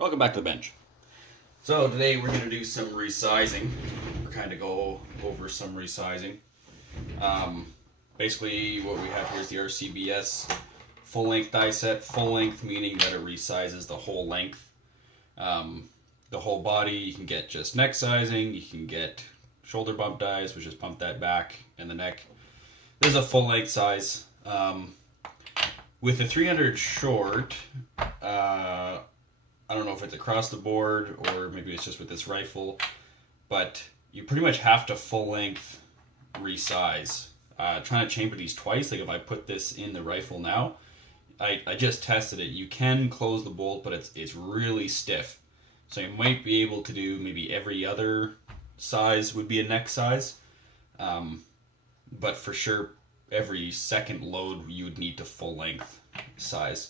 Welcome back to the bench. So today we're going to do some resizing. We're kind of go over some resizing. Basically what we have here is the RCBS full length die set. Full length meaning that it resizes the whole length. The whole body. You can get just neck sizing. You can get shoulder bump dies, which just pump that back and the neck. This is a full length size. With the 300 short, I don't know if it's across the board or maybe it's just with this rifle, but you pretty much have to full length resize. Trying to chamber these twice, like if I put this in the rifle now, I just tested it. You can close the bolt, but it's really stiff. So you might be able to do maybe every other size would be a neck size, but for sure every second load you would need to full length size.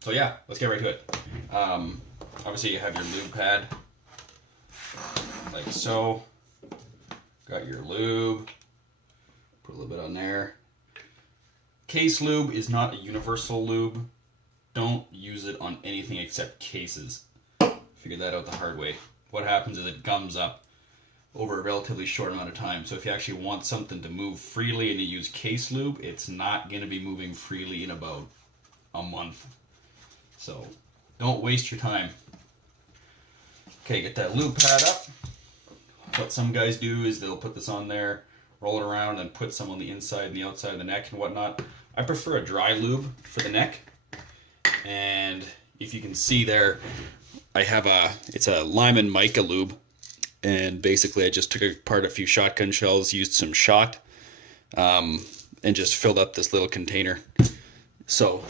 So yeah, let's get right to it. Obviously you have your lube pad, like so. Got your lube, put a little bit on there. Case lube is not a universal lube. Don't use it on anything except cases. Figured that out the hard way. What happens is it gums up over a relatively short amount of time. So if you actually want something to move freely and you use case lube, it's not going to be moving freely in about a month. So don't waste your time. Okay, get that lube pad up. What some guys do is they'll put this on there, roll it around, and put some on the inside and the outside of the neck and whatnot. I prefer a dry lube for the neck. And if you can see there, I have it's a Lyman mica lube. And basically I just took apart a few shotgun shells, used some shot, and just filled up this little container. So,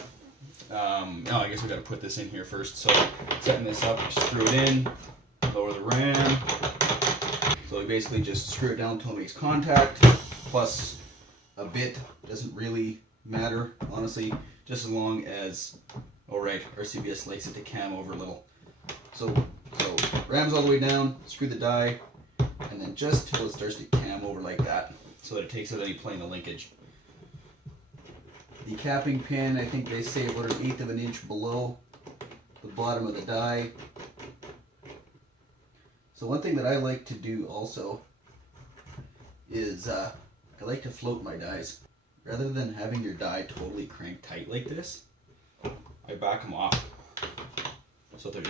I guess we got to put this in here first. So, setting this up, screw it in, lower the ram. So we basically just screw it down until it makes contact, plus a bit. Doesn't really matter, honestly, just as long as, alright, RCBS likes it to cam over a little. So rams all the way down, screw the die, and then just till it starts to cam over like that, so that it takes out any plane of linkage. The capping pin, I think they say about 1/8 of an inch below the bottom of the die. So one thing that I like to do also is I like to float my dies. Rather than having your die totally cranked tight like this, I back them off. So they're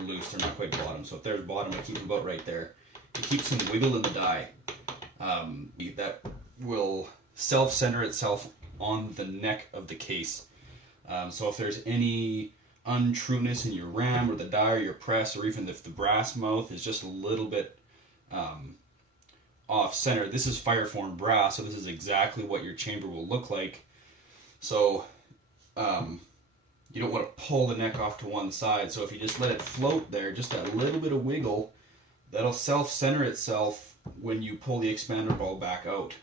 loose, they're not quite bottom. So if there's bottom, I keep them about right there. It keeps some wiggle in the die. That will self-center itself on the neck of the case. So if there's any untrueness in your ram or the die or your press, or even if the brass mouth is just a little bit off center, this is fireform brass, so this is exactly what your chamber will look like. So you don't want to pull the neck off to one side. So if you just let it float there, just that little bit of wiggle, that'll self-center itself when you pull the expander ball back out.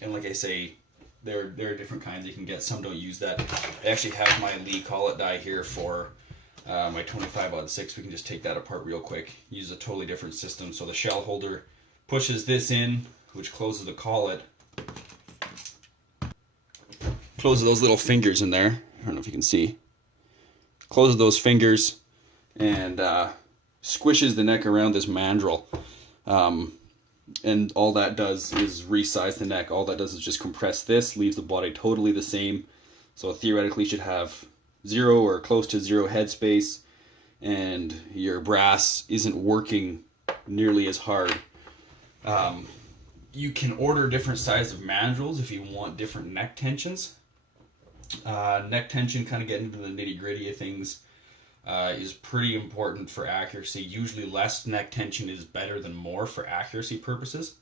And like I say, there are different kinds you can get. Some don't use that. I actually have my Lee collet die here for my 25-06. We can just take that apart real quick. Use a totally different system. So the shell holder pushes this in, which closes the collet. Closes those little fingers in there. I don't know if you can see. Closes those fingers and squishes the neck around this mandrel. And all that does is resize the neck. All that does is just compress this, leaves the body totally the same. So theoretically you should have 0 or close to 0 headspace, and your brass isn't working nearly as hard. You can order different sizes of mandrels if you want different neck tensions. Neck tension, kind of getting into the nitty gritty of things, is pretty important for accuracy. Usually less neck tension is better than more for accuracy purposes.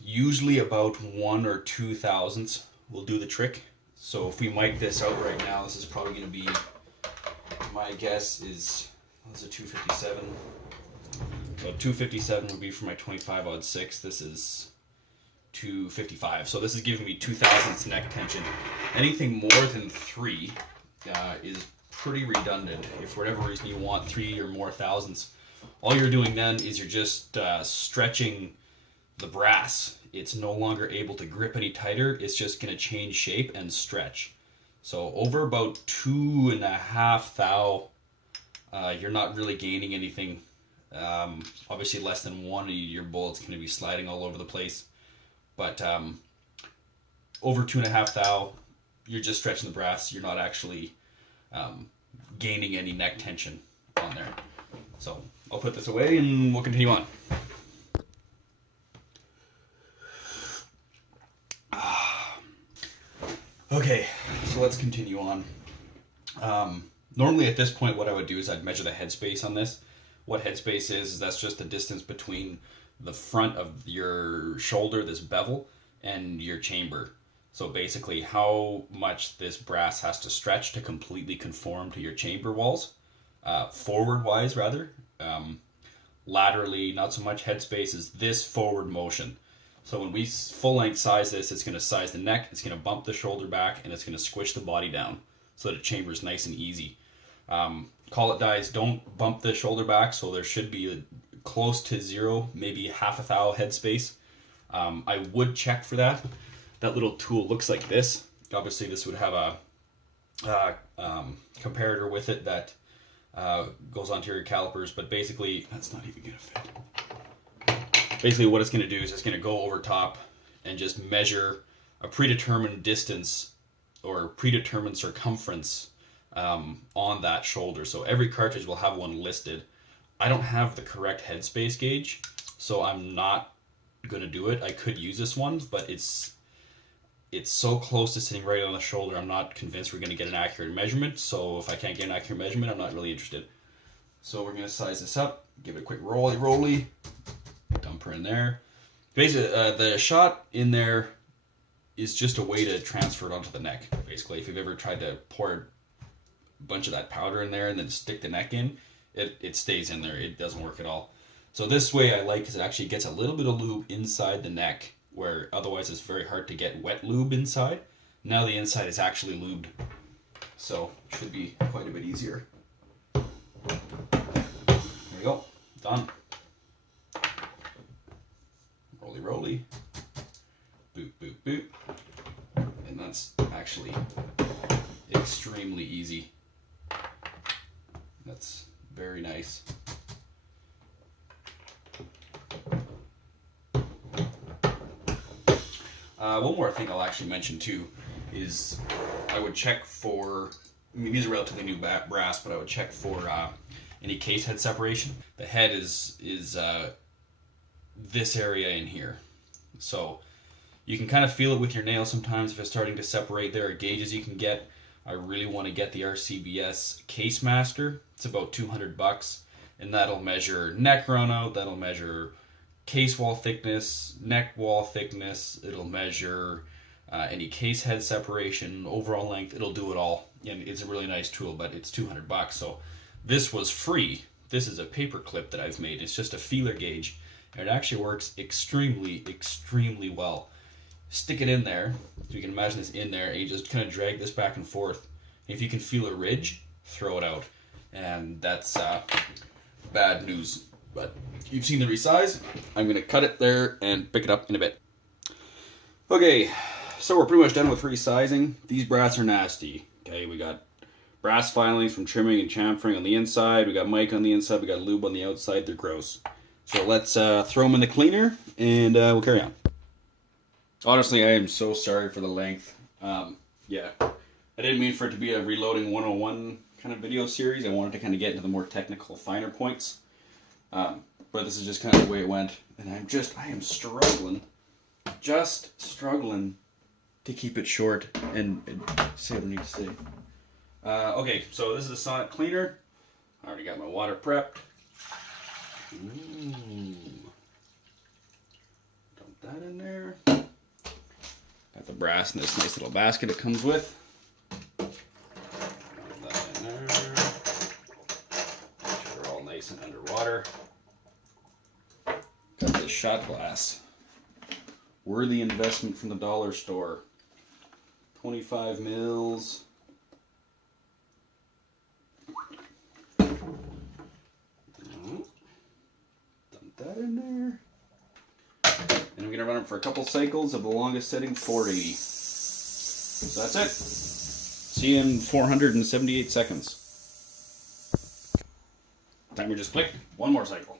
Usually about 1 or 2 thousandths will do the trick. So if we mic this out right now, this is probably going to be, my guess is, that's a 257. So 257 would be for my 25-06. This is 255. So this is giving me 2 thousandths neck tension. Anything more than 3 is pretty redundant. If for whatever reason you want 3 or more thousandths, all you're doing then is you're just stretching the brass. It's no longer able to grip any tighter. It's just going to change shape and stretch. So over about 2.5 thou, you're not really gaining anything. Obviously less than 1, your bullet's going to be sliding all over the place. But over 2.5 thou, you're just stretching the brass. You're not actually gaining any neck tension on there. So I'll put this away and we'll continue on. Okay, so let's continue on. Normally at this point what I would do is I'd measure the headspace on this. What headspace is that's just the distance between the front of your shoulder, this bevel, and your chamber. So basically how much this brass has to stretch to completely conform to your chamber walls. Forward wise rather. Laterally, not so much headspace, is this forward motion. So when we full length size this, it's going to size the neck, it's going to bump the shoulder back, and it's going to squish the body down so that the chamber is nice and easy. Call it dies, don't bump the shoulder back, so there should be close to 0, maybe 1/2 thou headspace. I would check for that. That little tool looks like this. Obviously this would have a comparator with it that goes onto your calipers, but basically that's not even going to fit. Basically what it's going to do is it's going to go over top and just measure a predetermined distance or predetermined circumference on that shoulder. So every cartridge will have one listed. I don't have the correct headspace gauge, so I'm not going to do it. I could use this one, but it's so close to sitting right on the shoulder, I'm not convinced we're going to get an accurate measurement. So if I can't get an accurate measurement, I'm not really interested. So we're going to size this up, give it a quick roly, dump her in there. Basically, the shot in there is just a way to transfer it onto the neck. Basically, if you've ever tried to pour a bunch of that powder in there and then stick the neck in, it stays in there. It doesn't work at all. So this way I like because it actually gets a little bit of lube inside the neck, where otherwise it's very hard to get wet lube inside. Now the inside is actually lubed, so it should be quite a bit easier. There we go, done. Roly, boop, boop, boop. And that's actually extremely easy. That's very nice. One more thing I'll actually mention too is I would check for, I mean, these are relatively new brass, but I would check for any case head separation. The head is this area in here. So you can kind of feel it with your nail sometimes if it's starting to separate. There are gauges you can get. I really want to get the RCBS Case Master. It's about $200, and that'll measure neck run out, that'll measure case wall thickness, neck wall thickness, it'll measure any case head separation, overall length, it'll do it all. And it's a really nice tool, but it's $200. So this was free. This is a paper clip that I've made. It's just a feeler gauge. And it actually works extremely, extremely well. Stick it in there. So you can imagine this in there, and you just kind of drag this back and forth. And if you can feel a ridge, throw it out. And that's bad news. But you've seen the resize. I'm going to cut it there and pick it up in a bit. Okay, so we're pretty much done with resizing. These brass are nasty. Okay, we got brass filings from trimming and chamfering on the inside. We got mic on the inside. We got lube on the outside. They're gross. So let's throw them in the cleaner and we'll carry on. Honestly, I am so sorry for the length. Yeah, I didn't mean for it to be a reloading 101 kind of video series. I wanted to kind of get into the more technical, finer points. But this is just kind of the way it went. And I am struggling, just struggling to keep it short and say what I need to say. Okay, so this is a sonic cleaner. I already got my water prepped. Ooh. Dump that in there. Got the brass in this nice little basket it comes with. Dump that in there. Make sure they're all nice and underwater. Got this shot glass. Worthy investment from the dollar store. 25 mils. That in there. And I'm going to run it for a couple cycles of the longest setting 480. So that's it. See you in 478 seconds. Timer just clicked. One more cycle.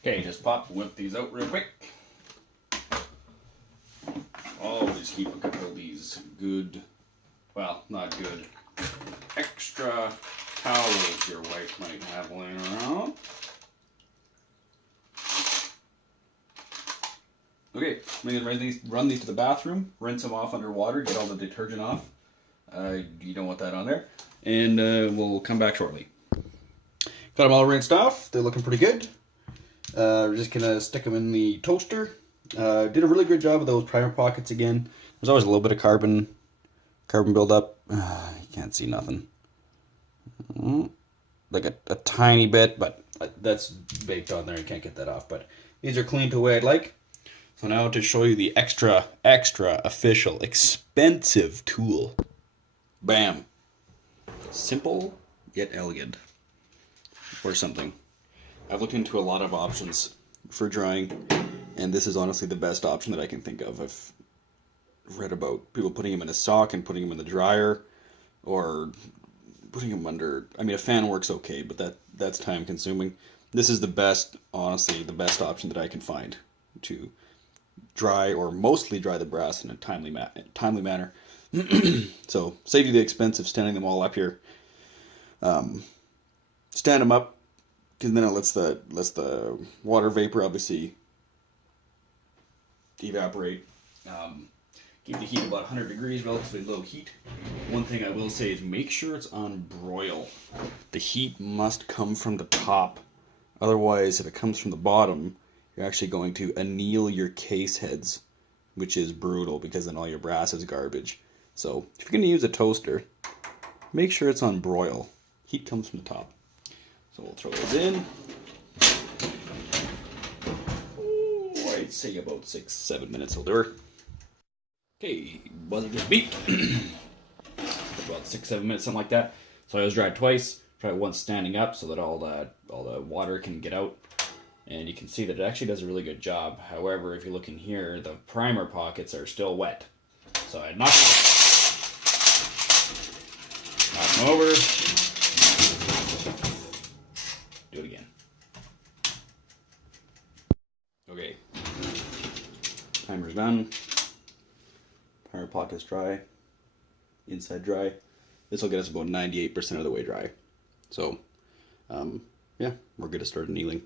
Okay, just whip these out real quick. Always keep a couple of these good, well, not good, extra towels your wife might have laying around. Okay, I'm going to run these to the bathroom, rinse them off under water, get all the detergent off. You don't want that on there. And we'll come back shortly. Got them all rinsed off. They're looking pretty good. We're just going to stick them in the toaster. Did a really good job with those primer pockets again. There's always a little bit of carbon buildup. You can't see nothing. Like a tiny bit, but that's baked on there. You can't get that off. But these are cleaned to the way I'd like. So now to show you the extra official, expensive tool. Bam. Simple yet elegant. Or something. I've looked into a lot of options for drying, and this is honestly the best option that I can think of. I've read about people putting them in a sock and putting them in the dryer, or putting them under, I mean, a fan works okay, but that's time consuming. This is the best, honestly, the best option that I can find to dry or mostly dry the brass in a timely manner. So save you the expense of standing them all up here. Stand them up, because then it lets the water vapor obviously evaporate. Keep the heat about 100 degrees, relatively low heat. One thing I will say is make sure it's on broil. The heat must come from the top. Otherwise, if it comes from the bottom, you're actually going to anneal your case heads, which is brutal because then all your brass is garbage. So if you're going to use a toaster, make sure it's on broil. Heat comes from the top. So we'll throw those in. Oh, I'd say about 6-7 minutes will do her. Okay, buzzer just beeped. About 6-7 minutes, something like that. So I was dried twice. Try it once standing up so that all the water can get out. And you can see that it actually does a really good job. However, if you look in here, the primer pockets are still wet. So I knock them over. Do it again. Okay. Timer's done. Primer pockets dry. Inside dry. This will get us about 98% of the way dry. So, yeah, we're good to start annealing.